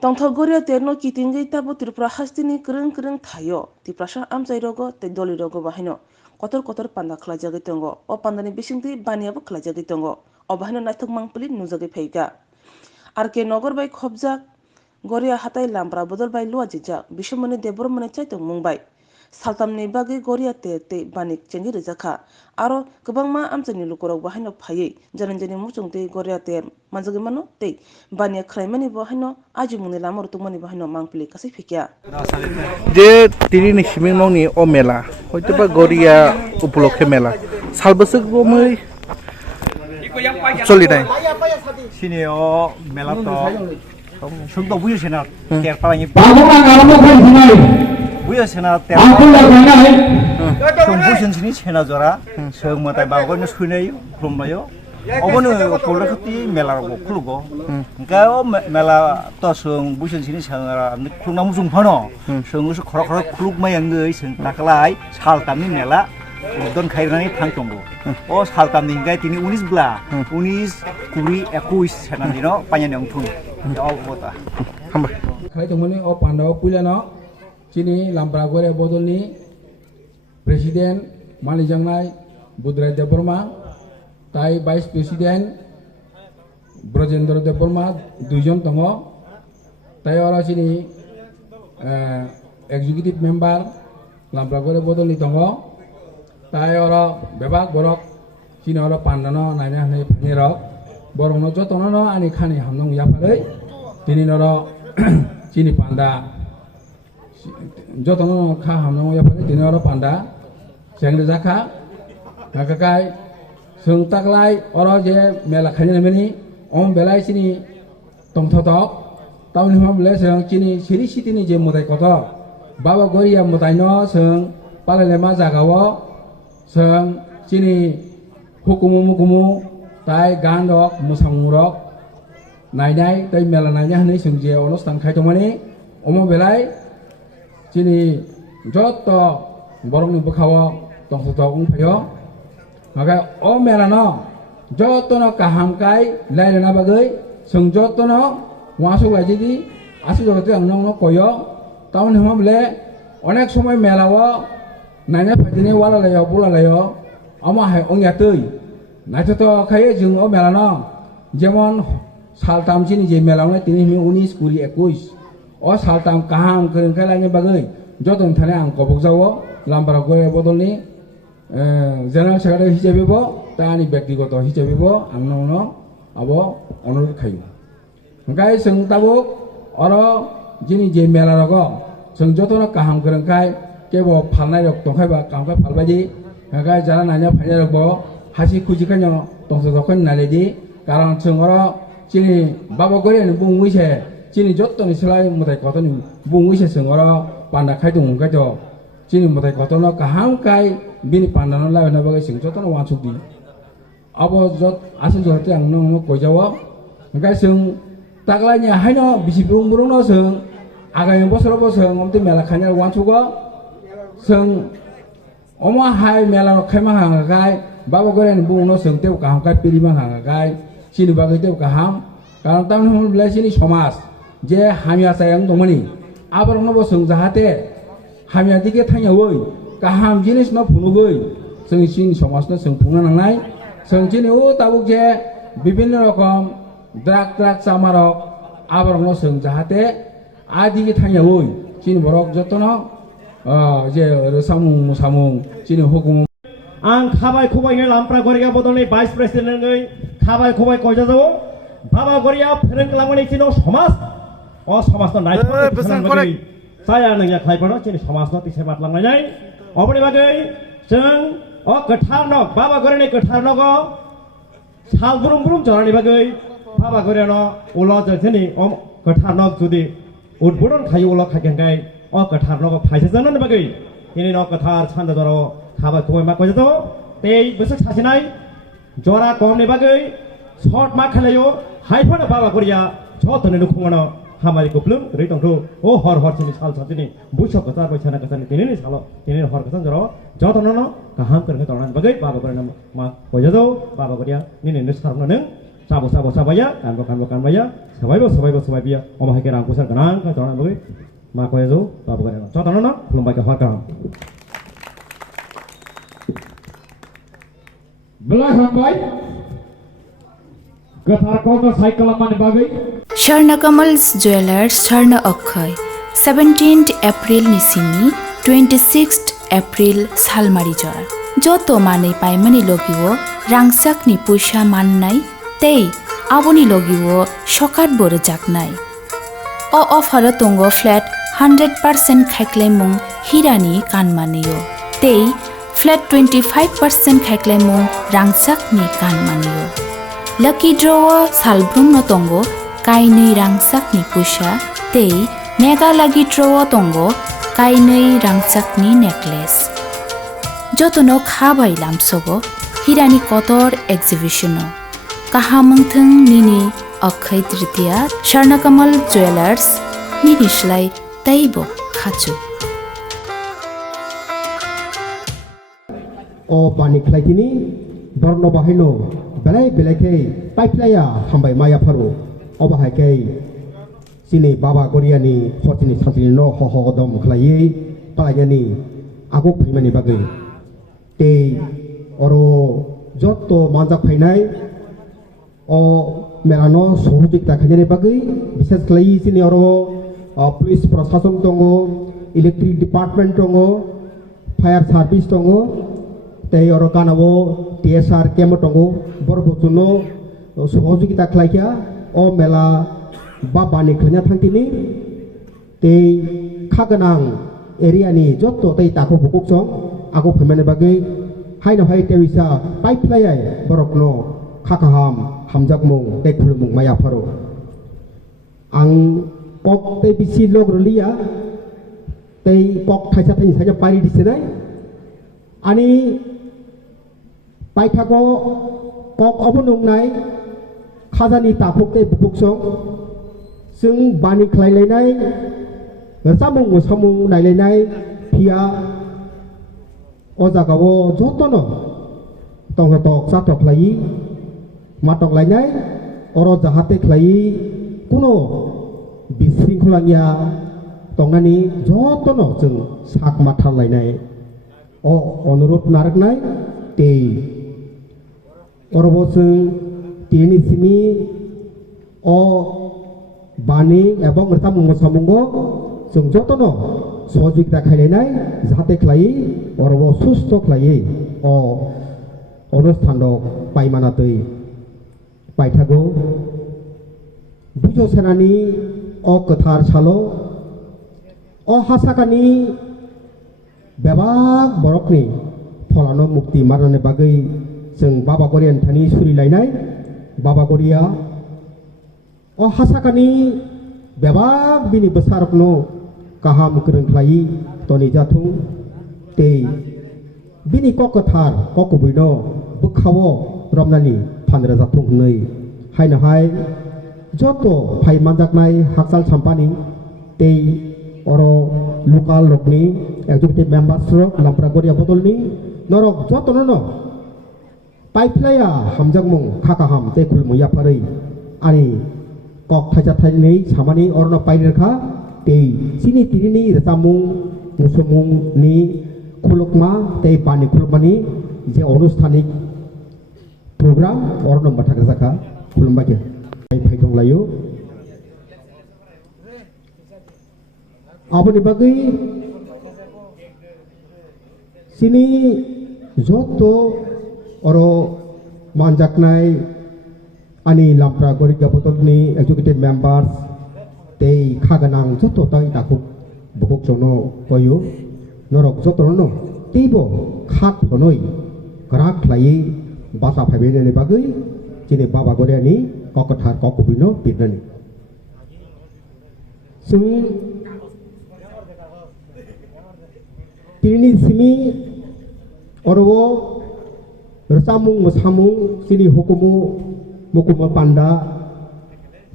Tongthogoria terno kitingei tabo Tripura hastini kereng thayo Tiprasa amchai rogo te doli rogo bahino kotor panda khlajagui tongo o pandani bisingti baniabo khlajagui tongo o bahino naithok mangpili nujagui phaika RK Nogor bai khobjak Goria hatai lambra bodol bai lua jijak bisomoni debormani chaitong mungbai saltamni bagi Goria te banik chengi rijaka aro kwbangma amchani lukorok bahino phaiyi jananjani muchungti Goria te manjagui mano te bania khlaimani bahino ajimuni lamor tungmani bahino mangpili kasai phikya যে তিনি সিমিংনি ও মেলা হয়তোবা গড়িয়া উপলক্ষে মেলা সালবছর মই চলি নাই sini o mela to sung to buyo sena ter palangi buyo sena ter sung buyo sini sena jora sung matai bago no sunai kromlayo obono polakati mela ro khulugo ga o mela to sung buyo sini sanga khulna musung phano sung su khoro khuluk mayangei sung taklai sal tamni mela don khairani thangtongo o saltamni gai tini 19 bla 19 kuri 21 senandino panyani ongthun o bota hamba khaitongmani o pandaw puilano chini lambra gore bodolni president manijangnai budrai deborma tai vice president brojendra deborma duijon tongo tai ora chini executive member lambra gore bodolni tongo tai ora bebak borok chini ora pandano naina nei phani rok borok no jotono no ani khani hamnong ya phalei tini noro chini panda jotono kha hamnong ya phalei tini ora panda sengre jakha kakai sung taklai ora je mela khani meni om belai chini tongthotok tauni hom bele seng chini siri sitini je modai koto baba goria modai no seng palelema jagawo seng chini hukumu tai gandok musangmurok nainai tai mela naina hanai sung je onustan khaitongmani omo belai chini joto borokni bukhawo tongthotok ungphayo maka o mela no joto no kaham kai lailana bagoi sung joto no wasuk lajidi asu joto angnong no koyo taun hama bele onek somoy melawo naina phaitini wala layo bula layo ama hai ongya tei naitoto khaye jung o mela no jemon saltam chini je mela no tini mi 19 kuri 21 o saltam kaham kereng khailani bagai joton thane ang kobok jawo lambara gore bodolni general secretary hisabe bo tani ব্যক্তিগত hisabe bo angno no abo onurut khayu ngai sung tabuk oro jini je mela rogo sung jotono kaham kereng khai kebo phalnai rok tongkhai ba kamka phalbaji ngai jara nanya phainai rok bo hasi khujikanyo tongthotok naledi karon sung oro chini baba gore ni bungwise chini jottoni selai mutai kotoni bungwise sung oro panda khaitung gaito chini mutai kotono kaham kai bini panda no lai na bagai sing jotono wansukdi abo jot asin jote ang no kojawo ngai sung taklanya haino bisi burung no sung agai bosoro bosong omti mela khanyal wansugo sung omo hai mela khaima hangai baba gore ni bung no sung teu kaham kai pirima hangai chini bagai teu kaham karon tam hom bele chini somas je hamia sayang dongmani abar no bo sung jahate hamia dike thanyawoi kaham jinis no phunugoi sung chini somas no sung phungna nangnai sung chini o tabuk je bibinno rokom drag samarok abar no sung jahate adigi thanyawoi chini borok jotono je samung chini hukum ang khabai khubai he lampra goria bodolni vice president ngai khabai khubai koja jawo baba goria phereng lamani chino samas o samas no nai saya nangya khai pano chini samas no tise bat langnai nai oboni bagai jeng o kathar no baba goria ni kathar no go sal burum jorani bagai baba goria no ulo jeni o kathar no judi udburon khayu ulo khakengai o kathar no go phaisa janan bagai ini no kathar chanda joro khabai khubai ma koja jawo tei besak sasinai jora komni bagai short ma khalayo haifana baba goria jotone nukhungano hamari kuplum reitongthu o hor chini sal chini buisok katar baisana kasani tini salo tini hor kasan joro jotono kaham kereng tonan bagai baba goria ma koja jawo baba goria nini nusarno neng sabaya kan baya sabaya oma hake rang kusar kanang ka jona bagi ma ko ezo babu kan contohna na lomba ka hakam belakang baik ketar kau cycle man bagi Sharna Kamal's Jewelers Sharna Akhay 17th April nisini 26th April salmari jor joto manai paimani logiwo rangsak ni puisha mannai tei aboni logiwo shokat bore jaknai o offer tongo flat 100% khaiklaimung hirani kanmaniyo tei flat 25% khaiklaimung rangsak ni kanmaniyo lucky draw salbrung no tongo kainei rangsak ni puisha tei mega lucky draw tongo kainei rangsak ni necklace jotono khabai lamsogo hirani kotor exhibition kahamungthung nini Akhay Tritiya Sharna Kamal Jewelers nini shlai taibo khachu o bani khlaitini borno bahino belai ke paiplaya thambai maya pharu obahai ke sini baba goriani khotini satini no ho dom khlai palayani agok phimani bagai te oro joto manjak phainai o melano sohojikta khainani bagai bishes khlai sini oro police prashason tongo electric department tongo fire service tongo tei oro kanabo TSR kemo tongo borbotuno sohojikta khlaikya o mela babani khlanya thangtini tei khaganang area ni joto tei tako bukuk chong ago phemane bagai haino hai tewisa paiplayai borokno khakaham hamjakmung tei khulmung maya pharo ang kok tei bisi log rolia tei kok thaisa thai saja pari disenai ani paithago kok obonung nai khajani tapuk tei bukuk chong sung bani khlailai samung samung nailai pia o jagao jotono tonghatok satok lai matok lainai oro jahate khlai kuno bisringkhulangya tongnani jotono jeng sak mathar lainai o onurut naraknai tei orobo jeng tini simi o bani ebong samung samungo jeng jotono সহযোগিতা খাইলে নাই যাতে খাই অরব সুস্থ খাই অ অনুষ্ঠান পাইমানাতৈ পাইথাগো বুঝো সেনানি অ কথার সালো অ হাসাকানি বেবাক বরকনি ফলানো মুক্তি মারানে বাগৈ जों बाबा गरियान थानि सुरिलायनाय बाबा गरिया अ हासाकानि बेबाक बिनि बोसारकनो kaham kerengklai toni jatung tei bini kokothar kokubino bukhawo romnani phandra jatung hnei haina hai joto phai manjaknai haksal sampani tei oro local lokni executive members rok lampra goria botolni norok joto no paiplaya hamjakmung khakaham tei khulmuya pharei ani kok thaja thainei samani orno pairkha tei sini tirini samung musumung ni khulukma tei pani khulmani je অনুষ্ঠানিক program orno bathak jaka khulumba ke phaitong layo aboni bagai sini joto oro manjaknai ani lampra goriga botolni executive members tei khaganang joto tai takuk bukuk jono koyo norok joto no teibo khat honoi krak khlai basa phaibene ni bagai chini baba goriani kokothar kokubino pitnani sung tirini simi orwo resamung musamung sini hukumu mukuma panda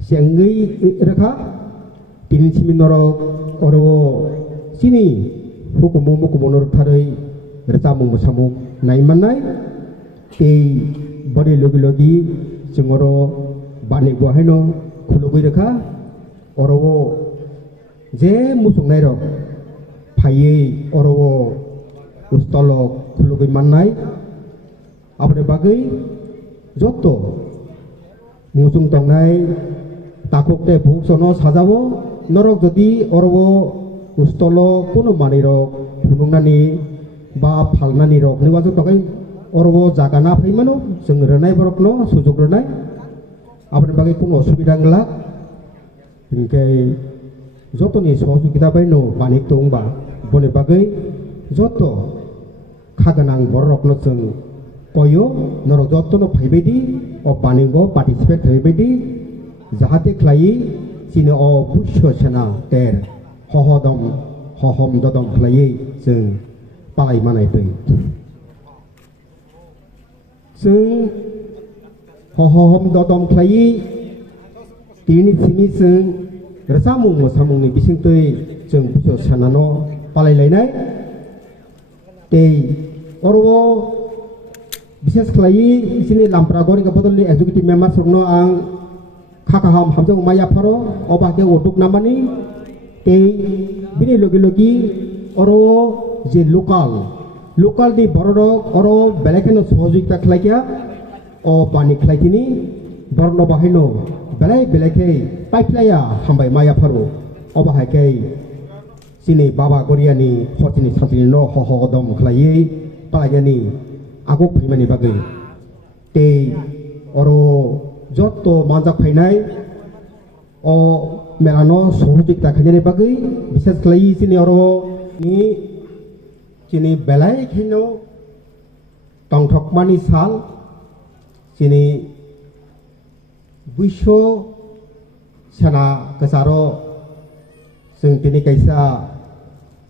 siangai rekha tirini simi norok orwo sini hukumu mukumonor tharai resamung musamung naimanai tei bari logi logi jengoro banik bo haino khulugui rekha oro je musung nai rok phaiye oro ustolo khulugui mannai aboni bagui joto musung tongnai takokte buksono sajabo norok jodi oro ustolo kono manirok phunungnani ba phalnani rok ni wajo tokai oro jaga na phaimano jeng renai borokno sujog renai aboni bagui kono osubida ngla hingkai jotoni sohojogita baino banik tongba boni bagui joto khaganang borokno jeng koyo norok jotono phaibedi o baningo participate phaibedi jahate khlai chini o busho sena ter hohom dodom khlai jeng palai manai pai jeng hohom dodom khlai tini simi jeng samung ni bisingtoi jeng busho senano palai lainai tei oro বিশেষ খালাই sini Lampragori ka bodol ni executive member sogno ang khakaham hamjong maya pharo obake otuk namani tei bini logi oro je local ni borok oro belekeno sohojogita khlaikia o bani khlaitini borno bahino beleke paiplaya hambai maya pharo obahaike sini baba goriani khotini satini no hohodom khlai palajani agok phaimani bagui tei oro joto manjak phainai o melano sohojogita khainani bagui bishes khlai sini oro ni sini belai khino tongthokmani sal sini buisho sana kesaro sing tini kaisa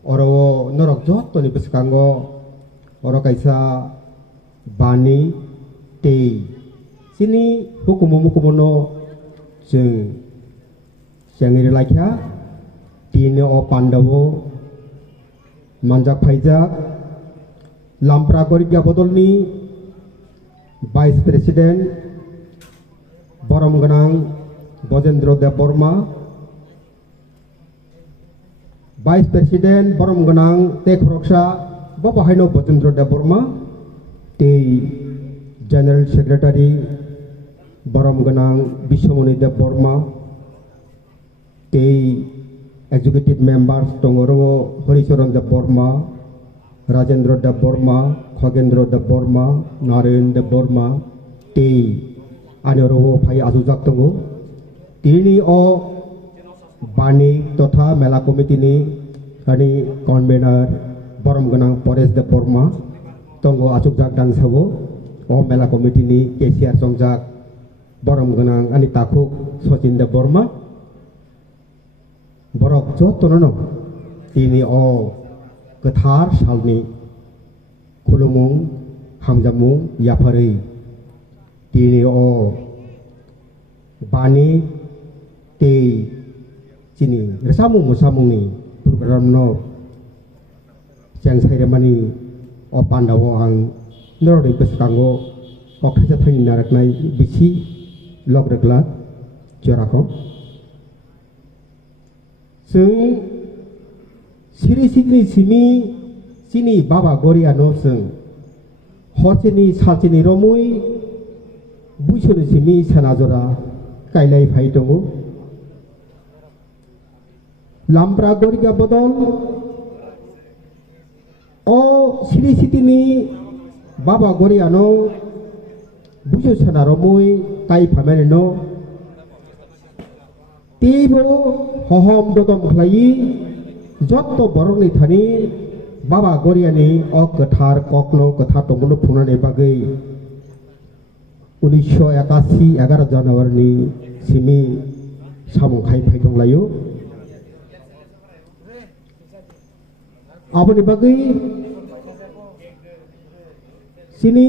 oro norok joto ni beskango oro kaisa bani tei sini hukumono jeng sengiri laikya tini o pandawo manjak phaijak Lampragori ka bodol ni Vice President Borom Ganang Bojendro Dev Borma Vice President Borom Ganang Tekroksha Baba Haino Bojendro Dev Borma tei General Secretary Borom Ganang Biswamoni Dev Borma tei Executive Members Tongoro Haricharan Dev Borma Rajendra Dev Borma Khagendra Dev Borma Narayan Dev Borma tei anoro phai ajujak tongo tini o bani totha mela committee ni ani convener Borom Ganang Pores Dev Borma tongo ajujak dan sabo o mela committee ni KCR songjak Borom Ganang ani takuk Sochin Dev Borma borok jotono tini o kethar salni khulumung hamjamung yapari tini o bani tei sini resamung musamung ni program no jang sairemani o pandawo ang noroi peskango o khaja thani naraknai bisi logreglat jorako sing siri sini baba goria no sing hochini salchini romui buisoni simi sanajora kailai phai tongo Lampragori ka bodol o siri sitini baba goria no bujo sana romui kai phamani no tibo hohom dodom khlai joto borokni thani baba goriani o kethar kokno ketha tongno phunani bagai 1981 11 Januari ni simi samung khai phai tonglayo aboni bagai sini